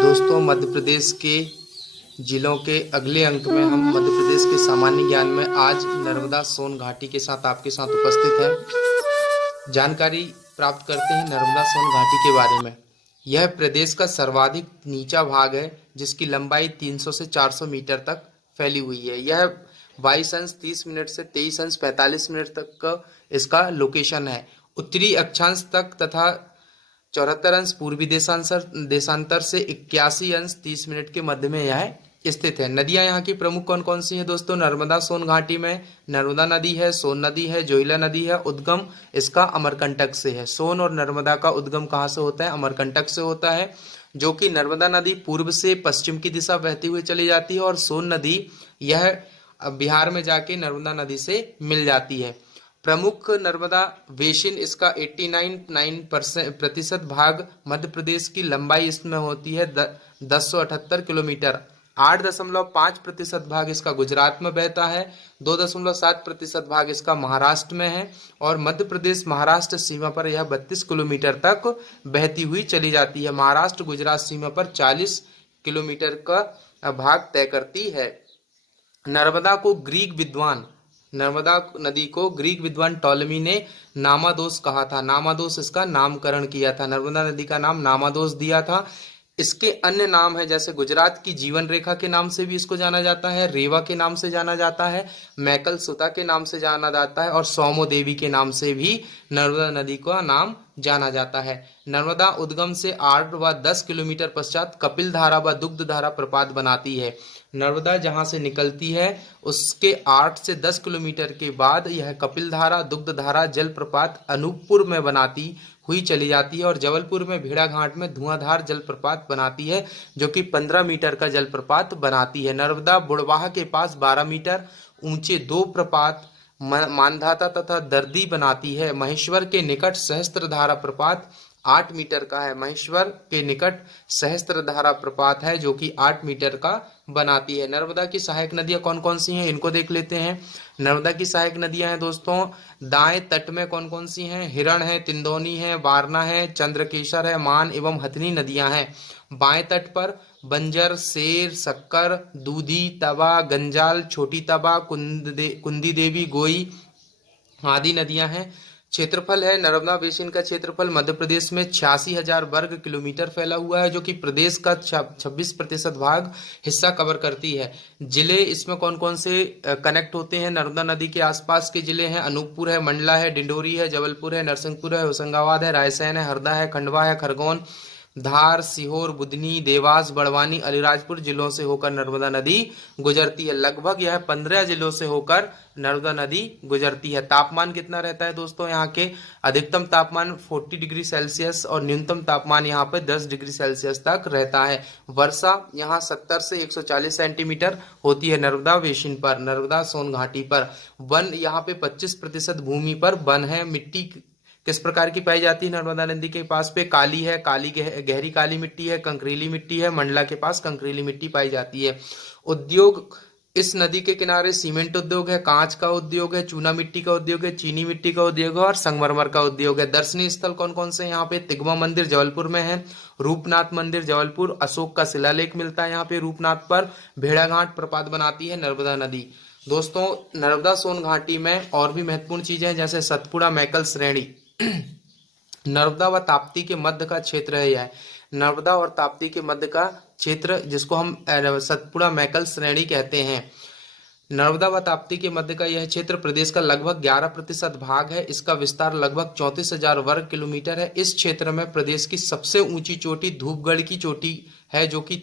दोस्तों, मध्य प्रदेश के जिलों के अगले अंक में हम मध्य प्रदेश के सामान्य ज्ञान में आज नर्मदा सोन घाटी के साथ आपके साथ उपस्थित हैं। जानकारी प्राप्त करते हैं नर्मदा सोन घाटी के बारे में। यह प्रदेश का सर्वाधिक नीचा भाग है, जिसकी लंबाई 300 से 400 मीटर तक फैली हुई है। यह 22 अंश 30 मिनट से 23 अंश 45 मिनट तक का इसका लोकेशन है। उत्तरी अक्षांश तक तथा 74 अंश पूर्वी देशांतर से 81 अंश 30 मिनट के मध्य में यह स्थित है। नदियां यहाँ की प्रमुख कौन कौन सी हैं दोस्तों? नर्मदा सोन घाटी में नर्मदा नदी है, सोन नदी है, जोइला नदी है। उद्गम इसका अमरकंटक से है। सोन और नर्मदा का उद्गम कहाँ से होता है? अमरकंटक से होता है, जो कि नर्मदा नदी पूर्व से पश्चिम की दिशा बहती हुई चली जाती है और सोन नदी यह बिहार में जाके नर्मदा नदी से मिल जाती है। प्रमुख नर्मदा बेसिन इसका 89% भाग मध्य प्रदेश की लंबाई इसमें होती है 1078 किलोमीटर। 8.5% भाग इसका गुजरात में बहता है, 2.7% भाग इसका महाराष्ट्र में है और मध्य प्रदेश महाराष्ट्र सीमा पर यह 32 किलोमीटर तक बहती हुई चली जाती है। महाराष्ट्र गुजरात सीमा पर 40 किलोमीटर का भाग तय करती है। नर्मदा नदी को ग्रीक विद्वान टॉलेमी ने नामादोस कहा था। नामादोस इसका नामकरण किया था। नर्मदा नदी का नाम नामादोस दिया था। इसके अन्य नाम है, जैसे गुजरात की जीवन रेखा के नाम से भी इसको जाना जाता है, रेवा के नाम से जाना जाता है, मैकल सुता के नाम से जाना जाता है और सौमो देवी के नाम से भी नर्मदा नदी का नाम जाना जाता है। नर्मदा उद्गम से 8 व 10 किलोमीटर पश्चात कपिल धारा व दुग्ध धारा प्रपात बनाती है। नर्मदा जहां से निकलती है उसके 8 से 10 किलोमीटर के बाद यह कपिल धारा दुग्ध धारा जलप्रपात अनूपपुर में बनाती हुई चली जाती है और जबलपुर में भेड़ाघाट में धुआंधार जलप्रपात बनाती है, जो कि 15 मीटर का जलप्रपात बनाती है। नर्मदा बुड़वाह के पास 12 मीटर ऊंचे 2 प्रपात मानधाता तथा दर्दी बनाती है। महेश्वर के निकट सहस्त्रधारा प्रपात 8 मीटर का है। महेश्वर के निकट सहस्त्रधारा प्रपात है, जो कि 8 मीटर का बनाती है। नर्मदा की सहायक नदियां कौन कौन सी हैं, इनको देख लेते हैं। नर्मदा की सहायक नदियां हैं दोस्तों, दाएं तट में कौन कौन सी हैं? हिरण है, तिंदौनी है, वारना है, चंद्रकेशर है, मान एवं हथनी नदियां हैं। बाएं तट पर बंजर, शेर, शक्कर, दूधी, तवा, गंजाल, छोटी तवा, कुंदी देवी, गोई आदि नदियां हैं। क्षेत्रफल है, नर्मदा बेसिन का क्षेत्रफल मध्य प्रदेश में 86,000 वर्ग किलोमीटर फैला हुआ है, जो कि प्रदेश का 26% भाग हिस्सा कवर करती है। जिले इसमें कौन कौन से कनेक्ट होते हैं? नर्मदा नदी के आसपास के जिले हैं, अनूपपुर है, मंडला है, डिंडोरी है, जबलपुर है, नरसिंहपुर है, होशंगाबाद है, रायसेन है, हरदा है, खंडवा है, खरगोन, धार, सीहोर, बुधनी, देवास, बड़वानी, अलीराजपुर जिलों से होकर नर्मदा नदी गुजरती है। लगभग यह 15 जिलों से होकर नर्मदा नदी गुजरती है। तापमान कितना रहता है दोस्तों? यहाँ के अधिकतम तापमान 40 डिग्री सेल्सियस और न्यूनतम तापमान यहाँ पे 10 डिग्री सेल्सियस तक रहता है। वर्षा यहाँ 70 से 140 सेंटीमीटर होती है नर्मदा बेसिन पर, नर्मदा सोन घाटी पर। वन यहाँ पे 25% भूमि पर वन है। मिट्टी किस प्रकार की पाई जाती है? नर्मदा नदी के पास पे काली है, गहरी काली मिट्टी है, कंकरीली मिट्टी है। मंडला के पास कंकरीली मिट्टी पाई जाती है। उद्योग, इस नदी के किनारे सीमेंट उद्योग है, कांच का उद्योग है, चूना मिट्टी का उद्योग है, चीनी मिट्टी का उद्योग है और संगमरमर का उद्योग है। दर्शनीय स्थल कौन कौन से यहाँ पे? तिगवा मंदिर जबलपुर में है, रूपनाथ मंदिर जबलपुर, अशोक का शिलालेख मिलता है यहाँ पे रूपनाथ पर, भेड़ाघाट प्रपात बनाती है नर्मदा नदी। दोस्तों, नर्मदा सोन घाटी में और भी महत्वपूर्ण चीजें हैं, जैसे सतपुड़ा मैकल श्रेणी नर्मदा व ताप्ती के मध्य का क्षेत्र है। यह नर्मदा और ताप्ती के मध्य का क्षेत्र, जिसको हम सतपुड़ा मैकल श्रेणी कहते हैं। नर्मदा व ताप्ती के मध्य का यह क्षेत्र प्रदेश का लगभग 11% भाग है। इसका विस्तार लगभग 34,000 वर्ग किलोमीटर है। इस क्षेत्र में प्रदेश की सबसे ऊंची चोटी धूपगढ़ की चोटी है, जो कि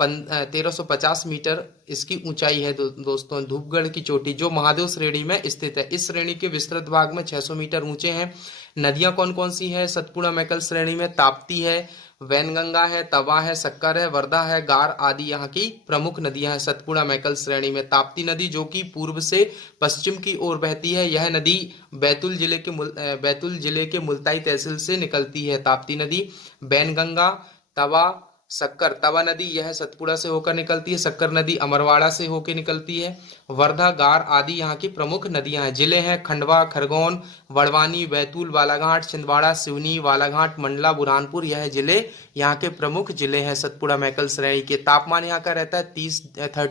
1350 मीटर इसकी ऊंचाई है। दोस्तों, धूपगढ़ की चोटी जो महादेव श्रेणी में स्थित है। इस श्रेणी के विस्तृत भाग में 600 मीटर ऊंचे हैं। नदियां कौन कौन सी हैं सतपुड़ा मैकल श्रेणी में? ताप्ती है, वैनगंगा है, तवा है, शक्कर है, वर्धा है, गार आदि यहाँ की प्रमुख नदियां हैं सतपुड़ा मैकल श्रेणी में। ताप्ती नदी जो कि पूर्व से पश्चिम की ओर बहती है, यह नदी बैतूल जिले के मुल्ताई तहसील से निकलती है। ताप्ती नदी, वैनगंगा, तवा शक्कर तवा नदी यह सतपुड़ा से होकर निकलती है। शक्कर नदी अमरवाड़ा से होकर निकलती है। वर्धा, गार आदि यहाँ की प्रमुख नदियां हैं। जिले हैं खंडवा, खरगोन, बड़वानी, बैतूल, बालाघाट, छिंदवाड़ा, सिवनी, बालाघाट, मंडला, बुरहानपुर, यह जिले यहाँ के प्रमुख जिले हैं सतपुड़ा मैकल श्रेणी के। तापमान यहाँ का रहता है 30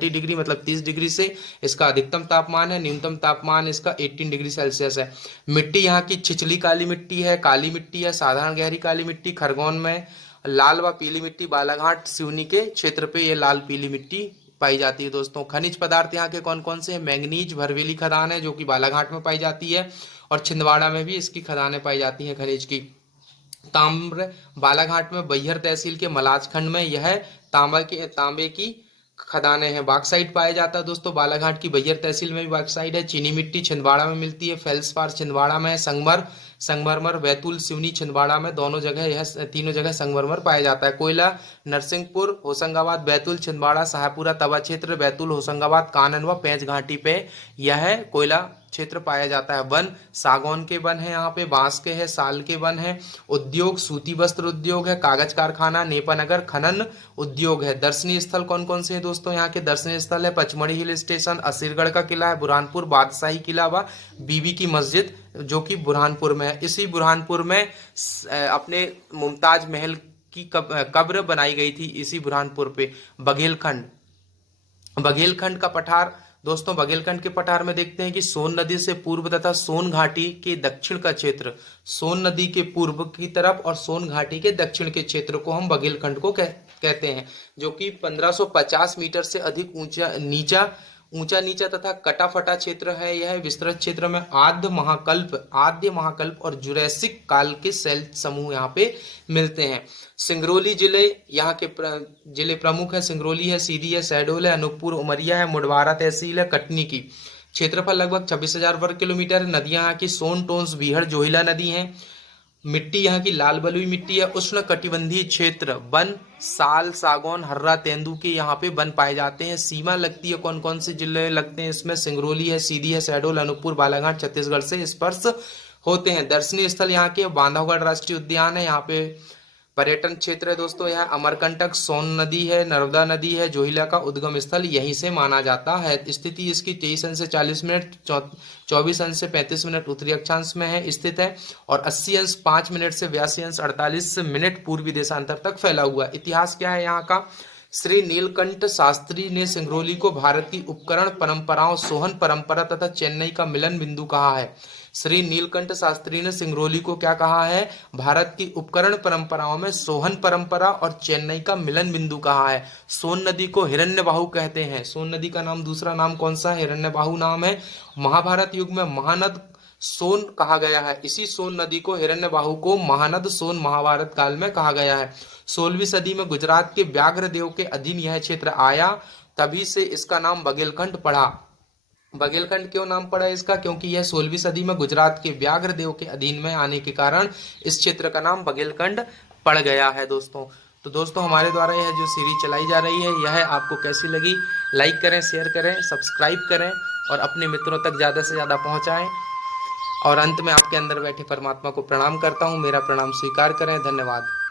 डिग्री मतलब 30 डिग्री से इसका अधिकतम तापमान है। न्यूनतम तापमान इसका 18 डिग्री सेल्सियस है। मिट्टी यहाँ की छिछली काली मिट्टी है, काली मिट्टी है, साधारण गहरी काली मिट्टी। खरगोन में लाल व पीली मिट्टी, बालाघाट सिवनी के क्षेत्र पे ये लाल पीली मिट्टी पाई जाती है। दोस्तों खनिज पदार्थ यहाँ के कौन कौन से हैं? मैंगनीज भरवेली खदान है जो कि बालाघाट में पाई जाती है और छिंदवाड़ा में भी इसकी खदानें पाई जाती हैं खनिज की। ताम्र बालाघाट में बैहर तहसील के मलाज खंड में यह तांबे की खदानें हैं। बॉक्साइट पाया जाता है दोस्तों बालाघाट की बैहर तहसील में भी बॉक्साइट है। चीनी मिट्टी छिंदवाड़ा में मिलती है। फेल्सपार छिंदवाड़ा में है। संगमरमर बैतूल, सिवनी, छिंदवाड़ा में दोनों जगह यह तीनों जगह संगमरमर पाया जाता है। कोयला नरसिंहपुर, होशंगाबाद, बैतूल, छिंदवाड़ा, शाहपुरा, तवा क्षेत्र, बैतूल, होशंगाबाद, कानन व पेंच घाटी पे यह कोयला क्षेत्र पाया जाता है। वन सागौन के वन है, यहाँ पे बांस के है, साल के वन है। उद्योग सूती वस्त्र उद्योग है, कागज कारखाना, नेपानगर खनन उद्योग है। दर्शनीय स्थल कौन कौन से हैं दोस्तों? यहाँ के दर्शनीय स्थल है पचमढ़ी हिल स्टेशन, असीरगढ़ का किला है, बुरहानपुर बादशाही किला व बीबी की मस्जिद जो कि बुरहानपुर में है। इसी बुरहानपुर में अपने मुमताज महल की कब्र बनाई गई थी इसी बुरहानपुर पे। बघेलखंड का पठार दोस्तों, बघेलखंड के पठार में देखते हैं कि सोन नदी से पूर्व तथा सोन घाटी के दक्षिण का क्षेत्र, सोन नदी के पूर्व की तरफ और सोन घाटी के दक्षिण के क्षेत्र को हम बघेलखंड को कहते हैं, जो कि 1550 मीटर से अधिक ऊंचा नीचा तथा कटा फटा क्षेत्र है। यह विस्तृत क्षेत्र में आद्य महाकल्प और जुरैसिक काल के शैल समूह यहाँ पे मिलते हैं। सिंगरौली जिले यहाँ के जिले प्रमुख है। सिंगरौली है, सीधी है, शहडोल है, अनूपपुर, उमरिया है, मुडवारा तहसील है, कटनी की। क्षेत्रफल लगभग 26,000 वर्ग किलोमीटर। नदियां यहाँ की सोन, टोंस, बीहड़, जोहिला नदी हैं। मिट्टी यहाँ की लाल बलुई मिट्टी है। उष्ण कटिबंधीय क्षेत्र, वन साल, सागौन, हर्रा, तेंदू के यहाँ पे वन पाए जाते हैं। सीमा लगती है, कौन कौन से जिले लगते हैं इसमें? सिंगरौली है, सीधी है, शहडोल, अनूपपुर, बालाघाट छत्तीसगढ़ से स्पर्श होते हैं। दर्शनीय स्थल यहाँ के बांधवगढ़ राष्ट्रीय उद्यान है, यहाँ पे पर्यटन क्षेत्र है दोस्तों। यह अमरकंटक, सोन नदी है, नर्मदा नदी है, जोहिला का उद्गम स्थल यहीं से माना जाता है। स्थिति इसकी 23 अंश से 40 मिनट, 24 अंश से 35 मिनट उत्तरी अक्षांश में है स्थित है और 80 अंश 5 मिनट से 82 अंश 48 मिनट पूर्वी देशांतर तक फैला हुआ। इतिहास क्या है यहाँ का? श्री नीलकंठ शास्त्री ने सिंगरौली को भारत की उपकरण परंपराओं, सोहन परंपरा तथा चेन्नई का मिलन बिंदु कहा है। श्री नीलकंठ शास्त्री ने सिंगरौली को क्या कहा है? भारत की उपकरण परंपराओं में सोहन परंपरा और चेन्नई का मिलन बिंदु कहा है। सोन नदी को हिरण्यबाहु कहते हैं। सोन नदी का नाम दूसरा नाम कौन सा है? हिरण्यबाहु नाम है। महाभारत युग में महानद सोन कहा गया है। इसी सोन नदी को, हिरण्यबाहु को महानद सोन महाभारत काल में कहा गया है। 16वीं सदी में गुजरात के व्याघ्रदेव के अधीन यह क्षेत्र आया, तभी से इसका नाम बघेलखंड पड़ा। बघेलखंड क्यों नाम पड़ा इसका? क्योंकि यह 16वीं सदी में गुजरात के व्याघ्रदेव के अधीन में आने के कारण इस क्षेत्र का नाम बघेलखंड पड़ गया है दोस्तों। तो दोस्तों हमारे द्वारा यह जो सीरीज चलाई जा रही है यह आपको कैसी लगी? लाइक करें, शेयर करें, सब्सक्राइब करें और अपने मित्रों तक ज़्यादा से ज़्यादा पहुँचाएँ। और अंत में आपके अंदर बैठे परमात्मा को प्रणाम करता हूँ। मेरा प्रणाम स्वीकार करें। धन्यवाद।